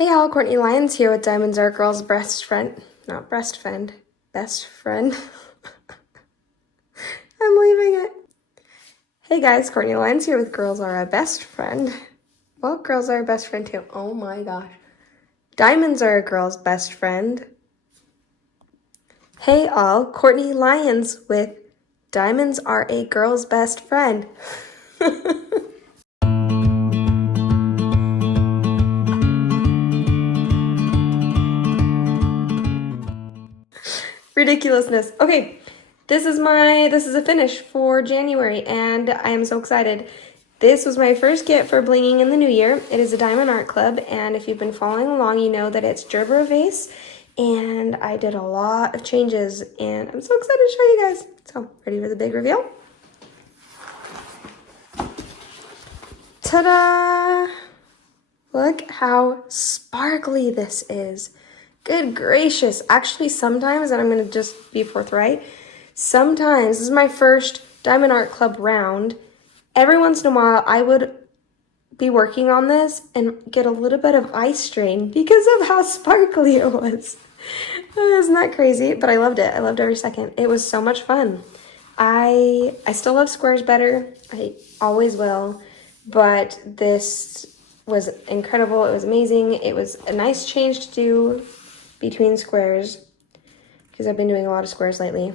Hey y'all, Courtney Lyons here with Diamonds Are a Girl's best friend. Not breast friend, best friend. I'm leaving it. Hey guys, Courtney Lyons here with Girls Are a Best Friend. Well, girls are a best friend too. Oh my gosh. Diamonds are a girl's best friend. Hey all, Courtney Lyons with Diamonds Are a Girl's Best Friend. Ridiculousness. Okay, this is a finish for January and I am so excited. This was my first kit for Blinging in the new year. It is a Diamond Art Club, and if you've been following along, you know that it's Gerbera Vase, and I did a lot of changes, and I'm so excited to show you guys. So, ready for the big reveal? Ta-da! Look how sparkly this is. Good gracious. Actually, sometimes, and I'm going to just be forthright, sometimes, this is my first Diamond Art Club round. Every once in a while, I would be working on this and get a little bit of eye strain because of how sparkly it was. Isn't that crazy? But I loved it. I loved every second. It was so much fun. I still love squares better. I always will. But this was incredible. It was amazing. It was a nice change to do between squares because I've been doing a lot of squares lately.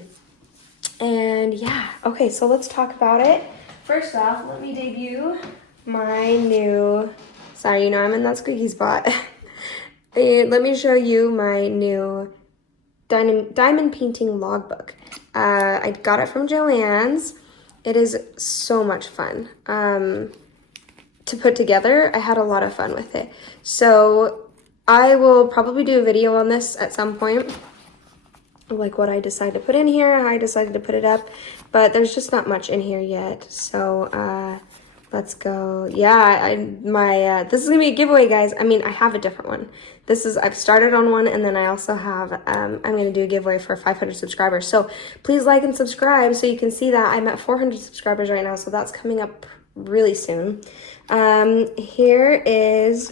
And yeah, okay, so let's talk about it. First off, let me debut my new, sorry, you know I'm in that squeaky spot. Let me show you my new diamond painting logbook. I got it from Joann's. It is so much fun to put together. I had a lot of fun with it. So I will probably do a video on this at some point, like what I decided to put in here, how I decided to put it up, but there's just not much in here yet. So let's go. Yeah, this is gonna be a giveaway, guys. I mean, I have a different one. I've started on one, and then I also have, I'm gonna do a giveaway for 500 subscribers. So please like and subscribe so you can see that. I'm at 400 subscribers right now, so that's coming up really soon. Here is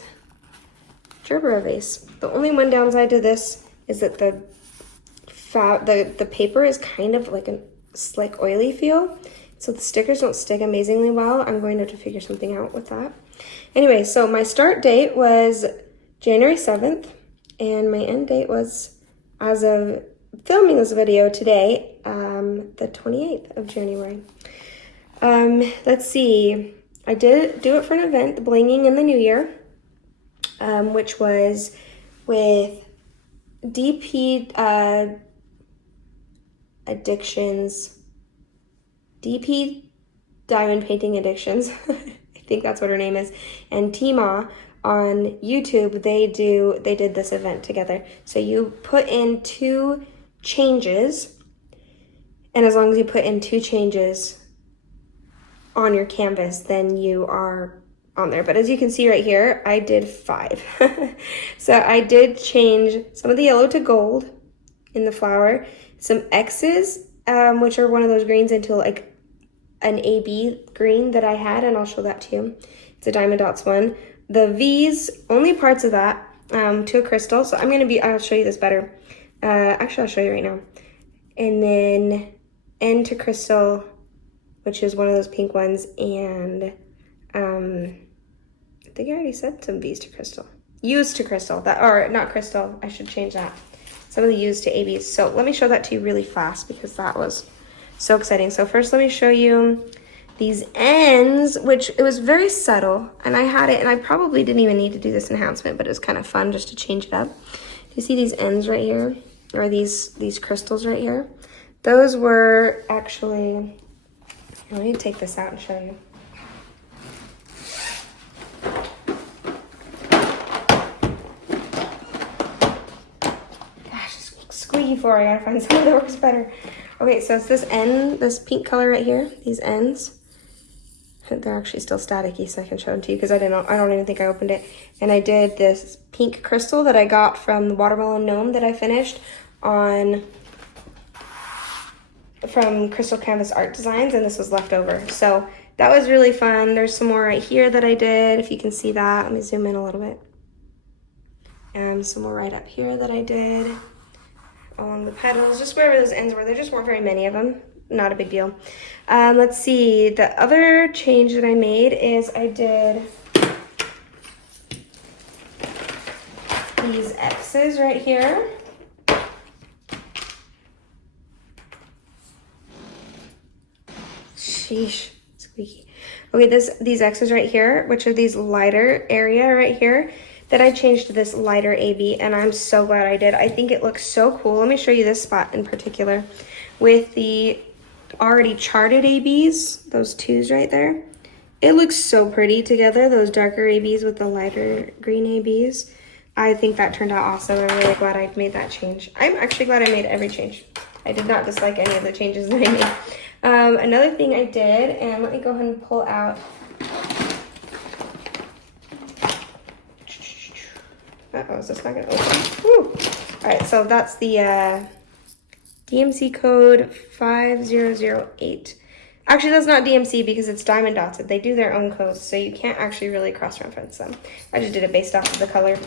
Gerbera Vase. The only one downside to this is that the paper is kind of like a slick, oily feel, so the stickers don't stick amazingly well. I'm going to have to figure something out with that. Anyway, so my start date was January 7th, and my end date was, as of filming this video today, the 28th of January. Let's see. I did do it for an event, the Blinging in the New Year, which was with DP DP Diamond Painting Addictions, I think that's what her name is, and Tima on YouTube. They did this event together. So you put in 2 changes, and as long as you put in 2 changes on your canvas, then you are on there. But as you can see right here, I did 5. So I did change some of the yellow to gold in the flower, some X's, which are one of those greens, into like an AB green that I had, and I'll show that to you. It's a Diamond Dots one. The V's, only parts of that, to a crystal. So I'll show you this better. Actually, I'll show you right now. And then N to crystal, which is one of those pink ones, and I think I already said some V's to crystal. U's to crystal, or not crystal, I should change that. Some of the U's to ABs. So let me show that to you really fast because that was so exciting. So first let me show you these ends, which it was very subtle, and I had it, and I probably didn't even need to do this enhancement, but it was kind of fun just to change it up. Do you see these ends right here, or these crystals right here? Those were actually, let me take this out and show you. Squeaky floor, I gotta find something that works better. Okay, so it's this end, this pink color right here, these ends. They're actually still staticky, so I can show them to you because I don't even think I opened it. And I did this pink crystal that I got from the watermelon gnome that I finished from Crystal Canvas Art Designs, and this was left over. So that was really fun. There's some more right here that I did, if you can see that. Let me zoom in a little bit. And some more right up here that I did along the petals, just wherever those ends were. There just weren't very many of them. Not a big deal. Let's see, the other change that I made is I did these X's right here. Sheesh, squeaky. Okay, these X's right here, which are these lighter area right here, that I changed to this lighter AB, and I'm so glad I did. I think it looks so cool. Let me show you this spot in particular with the already charted ABs, those twos right there. It looks so pretty together, those darker ABs with the lighter green ABs. I think that turned out awesome. I'm really glad I made that change. I'm actually glad I made every change. I did not dislike any of the changes that I made. Another thing I did, and let me go ahead and pull out. Uh-oh, is this not gonna open? Woo. All right, so that's the DMC code 5008. Actually, that's not DMC because it's Diamond Dots. They do their own codes, so you can't actually really cross-reference them. I just did it based off of the color.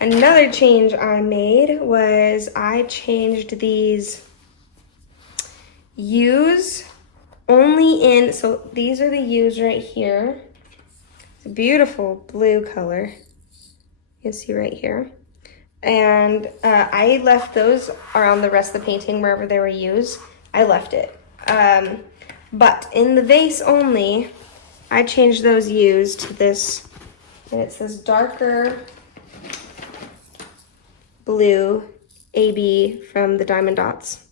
Another change I made was I changed these U's only in, so these are the U's right here. It's a beautiful blue color. You can see right here. And I left those around the rest of the painting wherever they were used. I left it. But in the vase only, I changed those U's to this, and it's this darker blue AB from the Diamond Dots.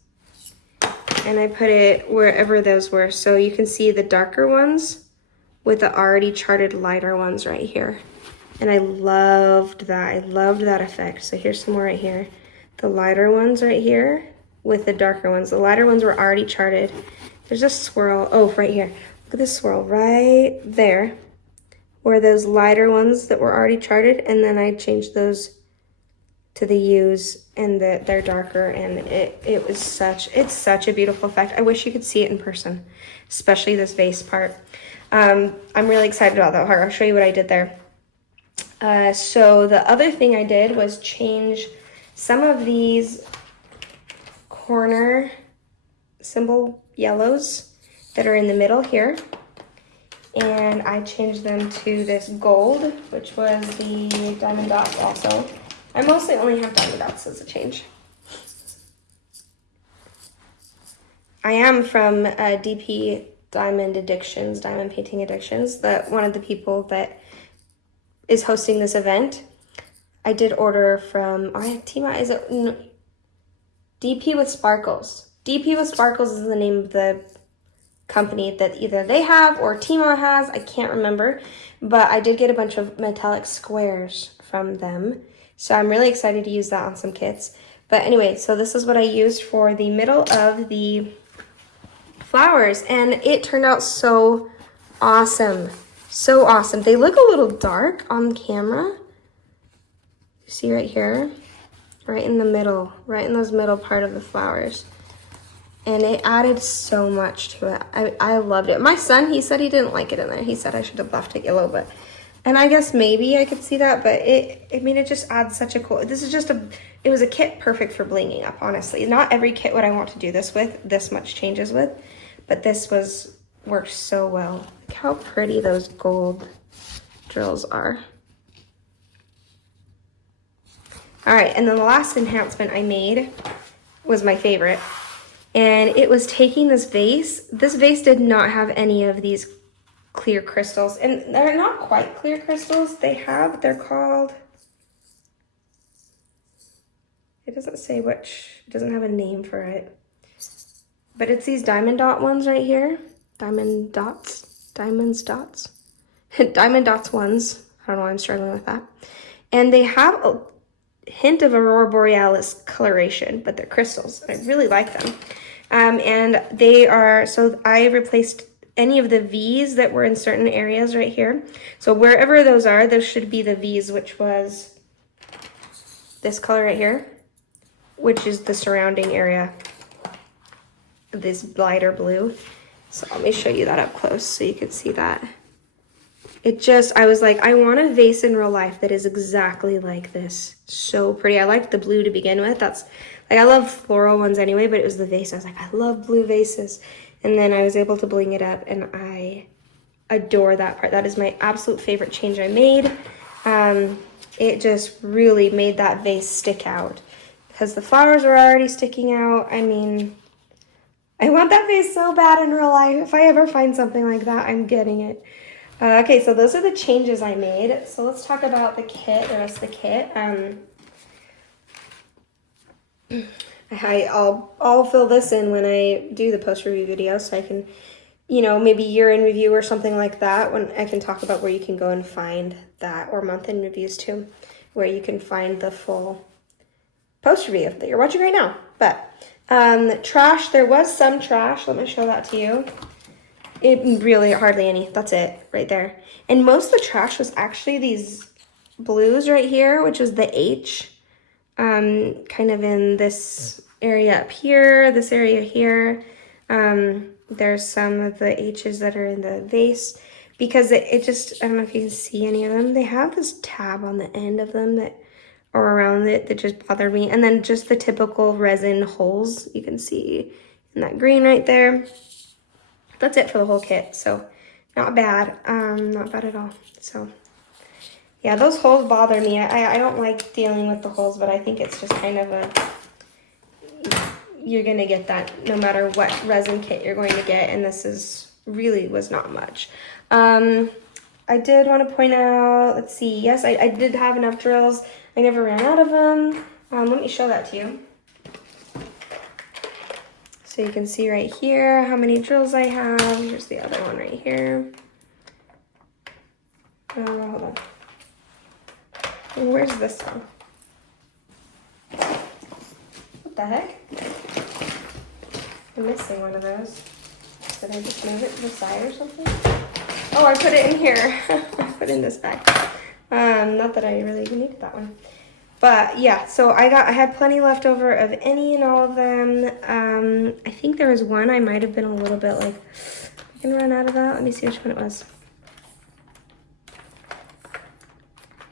And I put it wherever those were. So you can see the darker ones with the already charted lighter ones right here. And I loved that. I loved that effect. So here's some more right here. The lighter ones right here with the darker ones. The lighter ones were already charted. There's a swirl. Oh, right here. Look at this swirl right there where those lighter ones that were already charted. And then I changed those to the U's and they're darker. And it's such a beautiful effect. I wish you could see it in person, especially this vase part. I'm really excited about that part. I'll show you what I did there. So the other thing I did was change some of these corner symbol yellows that are in the middle here. And I changed them to this gold, which was the Diamond Dots also. I mostly only have Diamond Dots as a change. I am from DP Diamond Addictions, Diamond Painting Addictions, one of the people that is hosting this event. I did order from, Tima, is it? No, DP with Sparkles. DP with Sparkles is the name of the company that either they have or Tima has. I can't remember. But I did get a bunch of metallic squares from them. So I'm really excited to use that on some kits. But anyway, so this is what I used for the middle of the flowers. And it turned out so awesome. So awesome. They look a little dark on camera. You see right here? Right in the middle. Right in those middle part of the flowers. And it added so much to it. I loved it. My son, he said he didn't like it in there. He said I should have left it yellow, but... And I guess maybe I could see that, but it just adds such a cool... This is just it was a kit perfect for blinging up, honestly. Not every kit would I want to do this with, this much changes with, but this worked so well. Look how pretty those gold drills are. All right, and then the last enhancement I made was my favorite. And it was taking this vase. This vase did not have any of these clear crystals. And they're not quite clear crystals. They're called, it doesn't say which, it doesn't have a name for it. But it's these diamond dot ones right here. Diamond dots, diamonds dots. Diamond dots ones. I don't know why I'm struggling with that. And they have a hint of Aurora Borealis coloration, but they're crystals. I really like them. And they are, so I replaced any of the V's that were in certain areas right here. So wherever those are, those should be the V's, which was this color right here, which is the surrounding area, this lighter blue. So let me show you that up close so you can see that. I was like, I want a vase in real life that is exactly like this. So pretty. I liked the blue to begin with. That's, like, I love floral ones anyway, but it was the vase. I was like, I love blue vases. And then I was able to bling it up, and I adore that part. That is my absolute favorite change I made. It just really made that vase stick out because the flowers were already sticking out. I mean, I want that vase so bad in real life. If I ever find something like that, I'm getting it. Okay, so those are the changes I made. So let's talk about the kit, the rest of the kit. I'll fill this in when I do the post-review video, so I can, you know, maybe year-in review or something like that, when I can talk about where you can go and find that, or month-in reviews too, where you can find the full post-review that you're watching right now. But trash, there was some trash. Let me show that to you. It really, hardly any. That's it right there. And most of the trash was actually these blues right here, which is the H. Kind of in this area up here, this area here. There's some of the H's that are in the vase, because it just, I don't know if you can see any of them. They have this tab on the end of them that, or around it, that just bothered me. And then just the typical resin holes you can see in that green right there. That's it for the whole kit, so not bad. Not bad at all. So yeah, those holes bother me. I don't like dealing with the holes, but I think it's just kind of you're gonna get that no matter what resin kit you're going to get, and this was not much. I did want to point out, let's see, yes, I did have enough drills. I never ran out of them. Let me show that to you. So you can see right here how many drills I have. Here's the other one right here. Hold on. Where's this one? What the heck? I'm missing one of those. Did I just move it to the side or something? Oh, I put it in here. I put it in this bag. Not that I really needed that one. But yeah, so I had plenty left over of any and all of them. I think there was one I might have been a little bit like, I can run out of that. Let me see which one it was.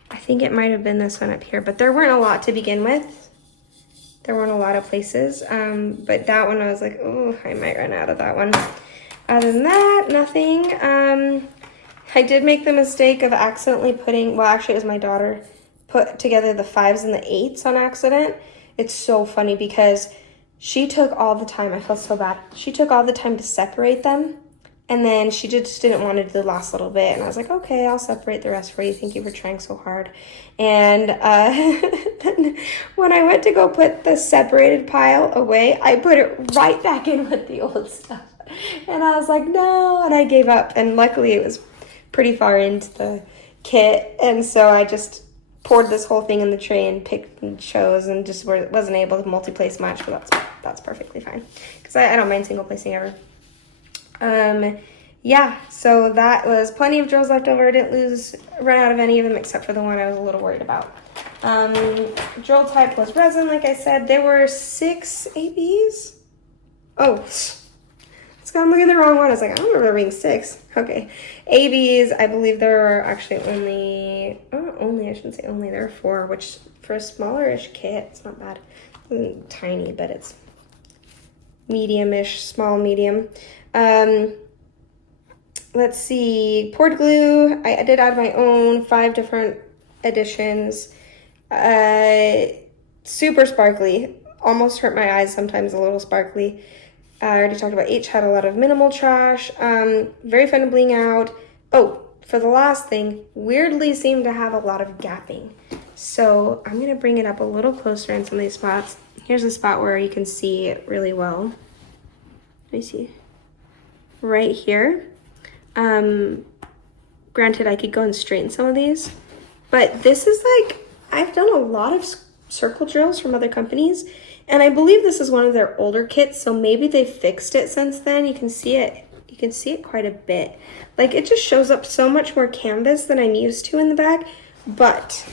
I think it might have been this one up here, but there weren't a lot to begin with. There weren't a lot of places, but that one I was like, oh, I might run out of that one. Other than that, nothing. I did make the mistake of accidentally putting, well, actually it was my daughter, put together the 5s and the 8s on accident. It's so funny because she took all the time, I felt so bad. She took all the time to separate them, and then she just didn't want to do the last little bit. And I was like, okay, I'll separate the rest for you. Thank you for trying so hard. And then when I went to go put the separated pile away, I put it right back in with the old stuff. And I was like, no, and I gave up. And luckily it was pretty far into the kit, and so I just poured this whole thing in the tray and picked and chose, and just wasn't able to multi-place much, but that's perfectly fine, because I don't mind single placing ever. Yeah, so that was plenty of drills left over. I didn't run out of any of them except for the one I was a little worried about. Drill type was resin, like I said. There were 6 ABs. Oh, I'm looking at the wrong one. I was like, I don't remember being 6. Okay. ABs, I believe there are actually I shouldn't say only, there are 4, which for a smaller-ish kit, it's not bad. It's tiny, but it's medium-ish, small, medium. Let's see, poured glue. I did add my own 5 different editions. Super sparkly. Almost hurt my eyes sometimes, a little sparkly. I already talked about H had a lot of minimal trash. Very fun to bling out. Oh, for the last thing, weirdly seemed to have a lot of gapping. So I'm gonna bring it up a little closer in some of these spots. Here's a spot where you can see it really well. Let me see. Right here. Granted, I could go and straighten some of these, but this is like, I've done a lot of circle drills from other companies, and I believe this is one of their older kits, so maybe they fixed it since then. You can see it. You can see it quite a bit. Like, it just shows up so much more canvas than I'm used to in the bag, but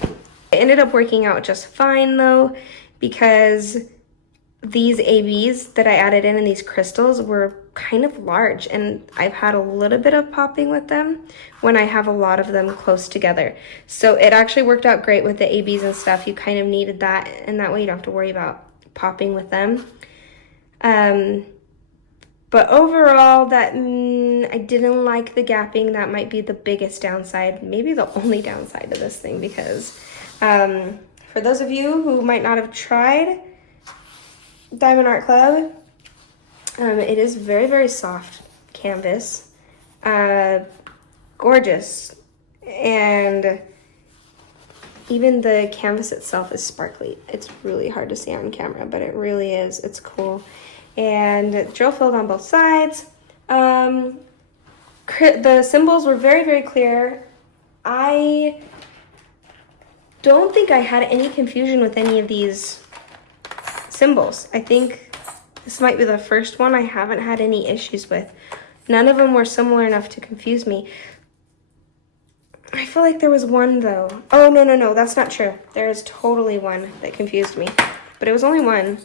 it ended up working out just fine though, because these ABs that I added in and these crystals were kind of large, and I've had a little bit of popping with them when I have a lot of them close together. So it actually worked out great with the ABs and stuff. You kind of needed that, and that way you don't have to worry about popping with them. But overall, that I didn't like the gapping. That might be the biggest downside, maybe the only downside to this thing, because for those of you who might not have tried Diamond Art Club, it is very, very soft canvas, gorgeous, and even the canvas itself is sparkly. It's really hard to see on camera, but it really is. It's cool. And drill filled on both sides. The symbols were very, very clear. I don't think I had any confusion with any of these symbols. I think this might be the first one I haven't had any issues with. None of them were similar enough to confuse me. I feel like there was one though. Oh, no, that's not true. There is totally one that confused me, but it was only one.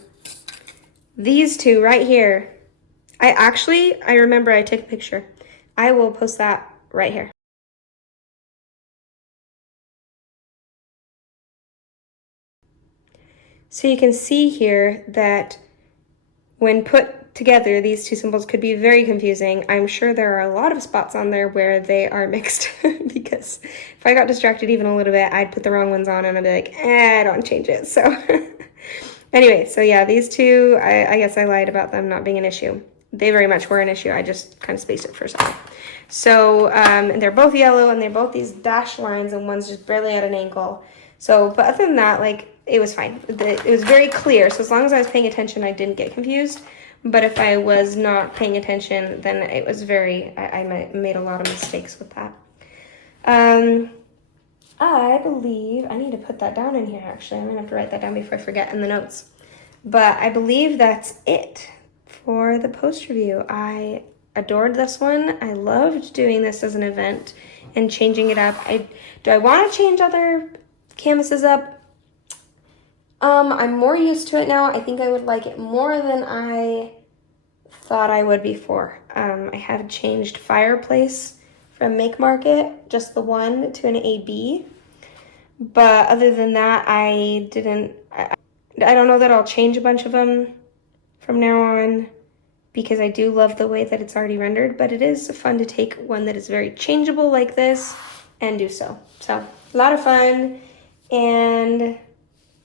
These two right here. I remember I took a picture. I will post that right here. So you can see here that when put together, these two symbols could be very confusing. I'm sure there are a lot of spots on there where they are mixed because if I got distracted even a little bit, I'd put the wrong ones on and I'd be like, I don't change it. So anyway, so yeah, these two, I guess I lied about them not being an issue. They very much were an issue. I just kind of spaced it for a second. So they're both yellow and they're both these dashed lines and one's just barely at an angle. So, but other than that, like, it was fine. It was very clear. So as long as I was paying attention, I didn't get confused. But if I was not paying attention, then it was I made a lot of mistakes with that. I believe, I need to put that down in here actually. I'm gonna have to write that down before I forget in the notes. But I believe that's it for the post review. I adored this one. I loved doing this as an event and changing it up. Do I want to change other canvases up? I'm more used to it now. I think I would like it more than I thought I would before. I have changed Fireplace from Make Market, just the one, to an AB. But other than that, I don't know that I'll change a bunch of them from now on because I do love the way that it's already rendered, but it is fun to take one that is very changeable like this and do so. So, a lot of fun, and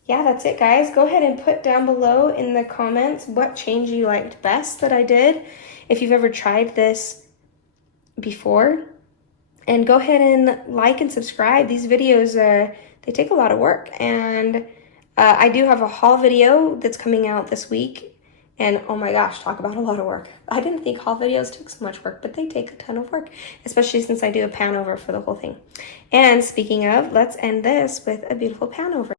yeah, that's it, guys. Go ahead and put down below in the comments what change you liked best that I did, if you've ever tried this before. And go ahead and like and subscribe. These videos, they take a lot of work. And I do have a haul video that's coming out this week. And oh my gosh, talk about a lot of work. I didn't think haul videos took so much work, but they take a ton of work, especially since I do a pan over for the whole thing. And speaking of, let's end this with a beautiful pan over.